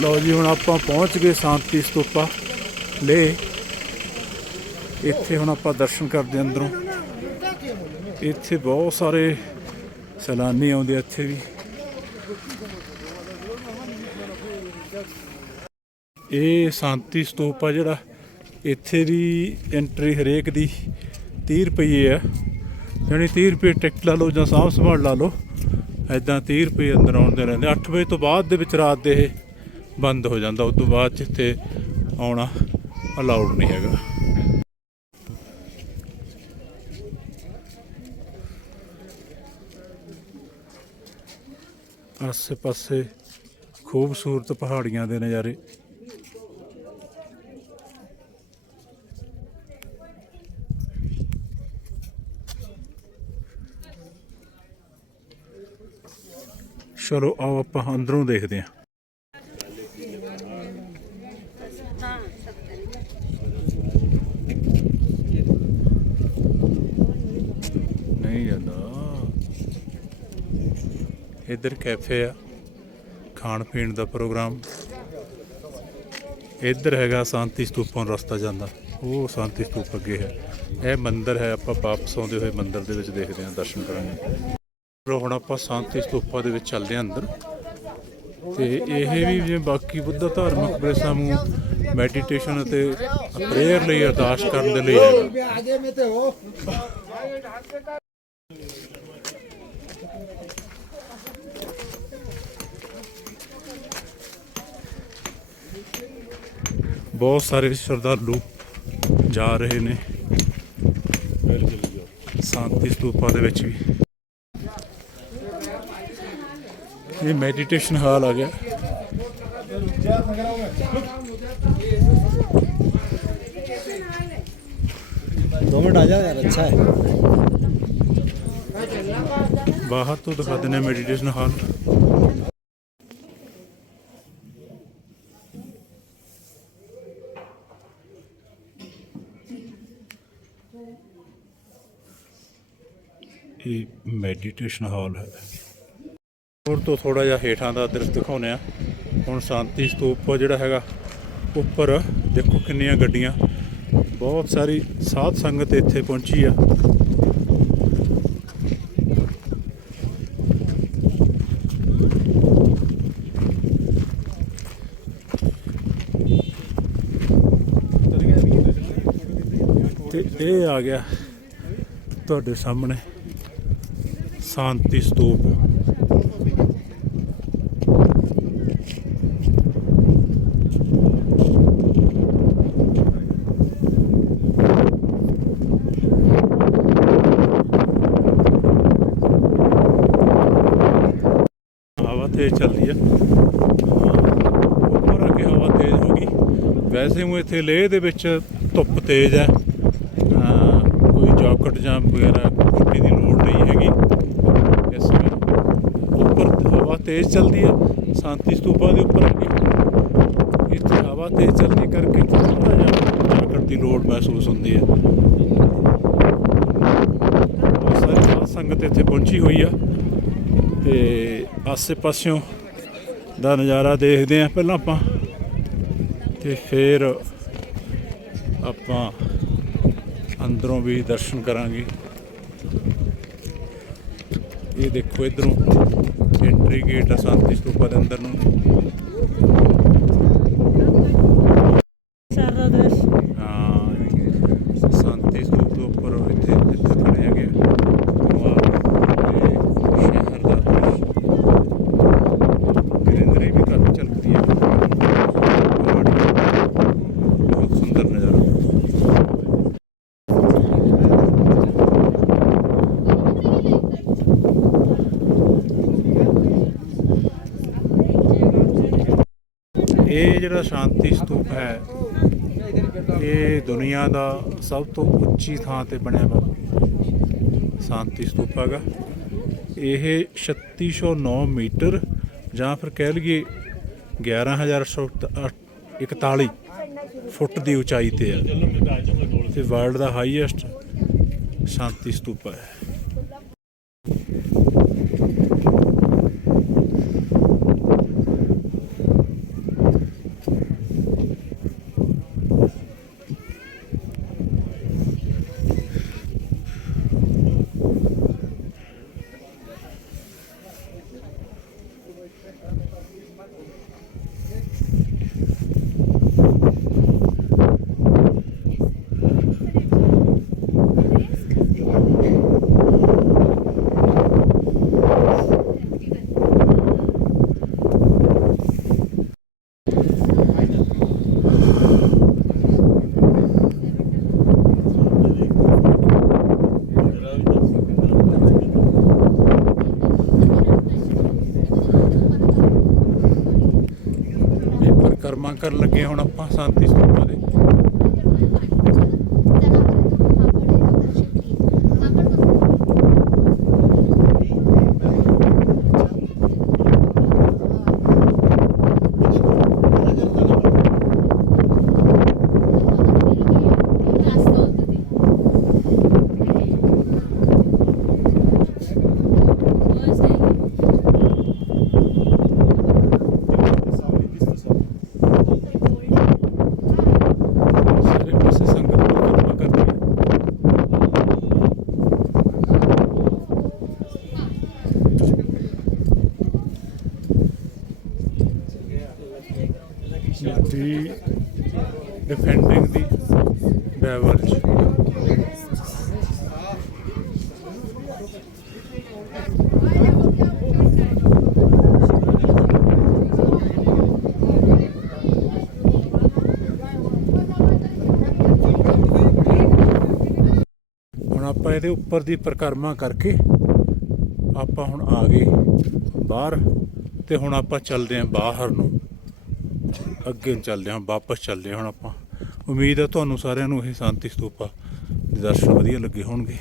ਲਓ ਜੀ, ਹੁਣ ਆਪਾਂ ਪਹੁੰਚ ਗਏ ਸ਼ਾਂਤੀ ਸਤੂਪਾ ਲੈ। ਇੱਥੇ ਹੁਣ ਆਪਾਂ ਦਰਸ਼ਨ ਕਰਦੇ ਹਾਂ ਅੰਦਰੋਂ। ਇੱਥੇ ਬਹੁਤ ਸਾਰੇ ਸੈਲਾਨੀ ਆਉਂਦੇ ਇੱਥੇ ਵੀ। ਇਹ ਸ਼ਾਂਤੀ ਸਤੂਪ ਆ ਜਿਹੜਾ, ਇੱਥੇ ਦੀ ਐਂਟਰੀ ਹਰੇਕ ਦੀ 30 ਰੁਪਏ ਆ। ਯਾਨੀ 30 ਰੁਪਏ ਟਿਕਟ ਲਾ ਲਓ ਜਾਂ ਸਾਂਭ ਸੰਭਾਲ ਲਾ ਲਓ। ਐਦਾਂ 30 ਰੁਪਏ ਅੰਦਰ ਆਉਂਦੇ ਰਹਿੰਦੇ 8 ਵਜੇ ਤੋਂ ਬਾਅਦ ਦੇ ਵਿੱਚ ਰਾਤ ਦੇ ਇਹ ਬੰਦ ਹੋ ਜਾਂਦਾ, ਉਸ ਤੋਂ ਬਾਅਦ 'ਚ ਇੱਥੇ ਆਉਣਾ ਅਲਾਉਡ ਨਹੀਂ ਹੈਗਾ। ਆਸੇ ਪਾਸੇ ਖੂਬਸੂਰਤ ਪਹਾੜੀਆਂ ਦੇ ਨਜ਼ਾਰੇ। ਚਲੋ ਆਓ ਆਪਾਂ ਅੰਦਰੋਂ ਦੇਖਦੇ ਹਾਂ। ਨਹੀਂ ਜਾਂਦਾ। ਇੱਧਰ ਕੈਫੇ ਆ, ਖਾਣ ਪੀਣ ਦਾ ਪ੍ਰੋਗਰਾਮ। ਇੱਧਰ ਹੈਗਾ ਸ਼ਾਂਤੀ ਸਤੂਪਾਂ ਨੂੰ ਰਸਤਾ ਜਾਂਦਾ। ਉਹ ਸ਼ਾਂਤੀ ਸਤੂਪ ਅੱਗੇ ਹੈ। ਇਹ ਮੰਦਿਰ ਹੈ, ਆਪਾਂ ਵਾਪਸ ਆਉਂਦੇ ਹੋਏ ਮੰਦਿਰ ਦੇ ਵਿੱਚ ਦੇਖਦੇ ਹਾਂ, ਦਰਸ਼ਨ ਕਰਾਂਗੇ। ਹੁਣ ਆਪਾਂ ਸ਼ਾਂਤੀ ਸਤੂਪਾ ਦੇ ਵਿੱਚ ਚੱਲਦੇ ਹਾਂ ਅੰਦਰ। ਤੇ ਇਹ ਵੀ ਜਿਵੇਂ ਬਾਕੀ ਬੁੱਧ ਧਾਰਮਿਕ ਪ੍ਰੇਸਾਂ ਨੂੰ ਮੈਡੀਟੇਸ਼ਨ ਅਤੇ ਪ੍ਰੇਅਰ ਲਈ ਅਰਦਾਸ ਕਰਨ ਦੇ ਲਈ ਹੈਗਾ ਬਹੁਤ ਸਾਰੇ ਸ਼ਰਧਾਲੂ ਜਾ ਰਹੇ ਨੇ ਸ਼ਾਂਤੀ ਸਤੂਪਾਂ ਦੇ ਵਿੱਚ ਵੀ ਇਹ ਮੈਡੀਟੇਸ਼ਨ ਹਾਲ ਆ ਗਿਆ दो मिनट आ जाओ यार अच्छा है ਬਾਹਰ ਤੋਂ ਦਿਖਾ ਦਿੰਦੇ ਮੈਡੀਟੇਸ਼ਨ ਹਾਲ ਇਹ ਮੈਡੀਟੇਸ਼ਨ ਹਾਲ ਹੈ। ਹੋਰ ਤੋਂ ਥੋੜਾ ਜਿਹਾ ਹੇਠਾਂ ਦਾ ਦ੍ਰਿਸ਼ ਦਿਖਾਉਂਦੇ ਆ ਹੁਣ ਸ਼ਾਂਤੀ ਸਤੂਪ ਜਿਹੜਾ ਹੈਗਾ। ਉੱਪਰ ਦੇਖੋ ਕਿੰਨੀਆਂ ਗੱਡੀਆਂ। ਬਹੁਤ ਸਾਰੀ ਸਾਧ ਸੰਗਤ ਇੱਥੇ ਪਹੁੰਚੀ ਆ। ਤੇ ਇਹ ਆ ਗਿਆ ਤੁਹਾਡੇ ਸਾਹਮਣੇ। ਸ਼ਾਂਤੀ ਸਤੂਪ ਹਵਾ ਤੇਜ਼ ਚੱਲਦੀ ਆ ਉੱਪਰ ਆ ਕੇ ਹਵਾ ਤੇਜ਼ ਹੋ ਗਈ। ਵੈਸੇ ਉਹ ਇੱਥੇ ਲੇਹ ਦੇ ਵਿੱਚ ਧੁੱਪ ਤੇਜ਼ ਹੈ, ਕੋਈ ਜੈਕਟ ਜਾਂ ਵਗੈਰਾ ਕੋਟੀ ਦੀ ਲੋੜ ਨਹੀਂ ਹੈਗੀ ਇਸ ਵੇਲੇ ਉੱਪਰ ਹਵਾ ਤੇਜ਼ ਚੱਲਦੀ ਹੈ, ਸ਼ਾਂਤੀ ਸਤੂਪਾ ਦੇ ਉੱਪਰ ਆ ਕੇ ਇੱਥੇ ਹਵਾ ਤੇਜ਼ ਚੱਲਦੀ ਕਰਕੇ ਥੋੜਾ ਜਿਹਾ ਜੈਕਟ ਦੀ ਲੋੜ ਮਹਿਸੂਸ ਹੁੰਦੀ ਹੈ। ਬਹੁਤ ਸਾਰੀ ਸੰਗਤ ਇੱਥੇ ਪਹੁੰਚੀ ਹੋਈ ਆ ਤੇ ਆਸੇ ਪਾਸਿਓਂ ਦਾ ਨਜ਼ਾਰਾ ਦੇਖਦੇ ਆ ਪਹਿਲਾਂ ਆਪਾਂ ਤੇ ਫਿਰ ਆਪਾਂ ਅੰਦਰੋਂ ਵੀ ਦਰਸ਼ਨ ਕਰਾਂਗੇ। ਇਹ ਦੇਖੋ ਇਧਰੋਂ ਐਂਟਰੀ ਗੇਟ ਆ ਸ਼ਾਂਤੀ ਸਤੂਪਾ ਦੇ ਅੰਦਰ ਨੂੰ ਸਾਰਾ ਦ੍ਰਿਸ਼ ਹਾਂ ਸ਼ਾਂਤੀ ਸਤੂਪ ਦੇ ਉੱਪਰ ਇੱਥੇ ਇੱਥੇ ਖੜੇ ਹੈਗੇ ਆ। ਵਾਹ, ਇਹ ਸ਼ਹਿਰ ਦਾ ਦ੍ਰਿਸ਼ ਗ੍ਰੀਨਰੀ ਵੀ ਕਾਫੀ ਝਲਕਦੀ ਹੈ ਬਹੁਤ ਸੁੰਦਰ ਨਜ਼ਾਰਾ ਇਹ ਜਿਹੜਾ ਸ਼ਾਂਤੀ ਸਤੂਪ ਹੈ, ਇਹ ਦੁਨੀਆ ਦਾ ਸਭ ਤੋਂ ਉੱਚੀ ਥਾਂ ਤੇ ਬਣਿਆ ਵਾ। ਸ਼ਾਂਤੀ ਸਤੂਪ ਹੈਗਾ। ਇਹ 3609 ਮੀਟਰ ਜਾਂ ਫਿਰ ਕਹਿ ਲਈਏ 11141 ਫੁੱਟ ਦੀ ਉਚਾਈ ਤੇ ਹੈ ਤੇ ਵਰਲਡ ਦਾ ਹਾਈਐਸਟ ਸ਼ਾਂਤੀ ਸਤੂਪ ਹੈ। ਇਹ ਪਰਿਕਰਮਾ ਕਰਨ ਲੱਗੇ ਹੁਣ ਆਪਾਂ ਸ਼ਾਂਤੀ ਸਤੂਪਾਂ ਦੇ ਸਾਰੇ ਪਾਸੇ ਸੰਗਤ ਪਰਿਕਰਮਾ ਕਰਦੀ ਹੈ ਦੀ ਡਿਫੈਂਡਿੰਗ ਦੀ ਡਾਇਵਰਜ ਹੁਣ ਆਪਾਂ ਇਹਦੇ ਉੱਪਰ ਦੀ ਪਰਿਕਰਮਾ ਕਰਕੇ ਆਪਾਂ ਹੁਣ ਆ ਗਏ ਬਾਹਰ ਤੇ ਹੁਣ ਆਪਾਂ ਚੱਲਦੇ ਆਂ ਬਾਹਰ ਨੂੰ। ਅੱਗੇ ਨੂੰ ਚੱਲਦੇ ਹਾਂ, ਵਾਪਸ ਚੱਲਦੇ ਹਾਂ ਹੁਣ ਆਪਾਂ। ਉਮੀਦ ਹੈ ਤੁਹਾਨੂੰ ਸਾਰਿਆਂ ਨੂੰ ਇਹ ਸ਼ਾਂਤੀ ਸਤੂਪਾ ਦੇ ਦਰਸ਼ਨ ਵਧੀਆ ਲੱਗੇ ਹੋਣਗੇ।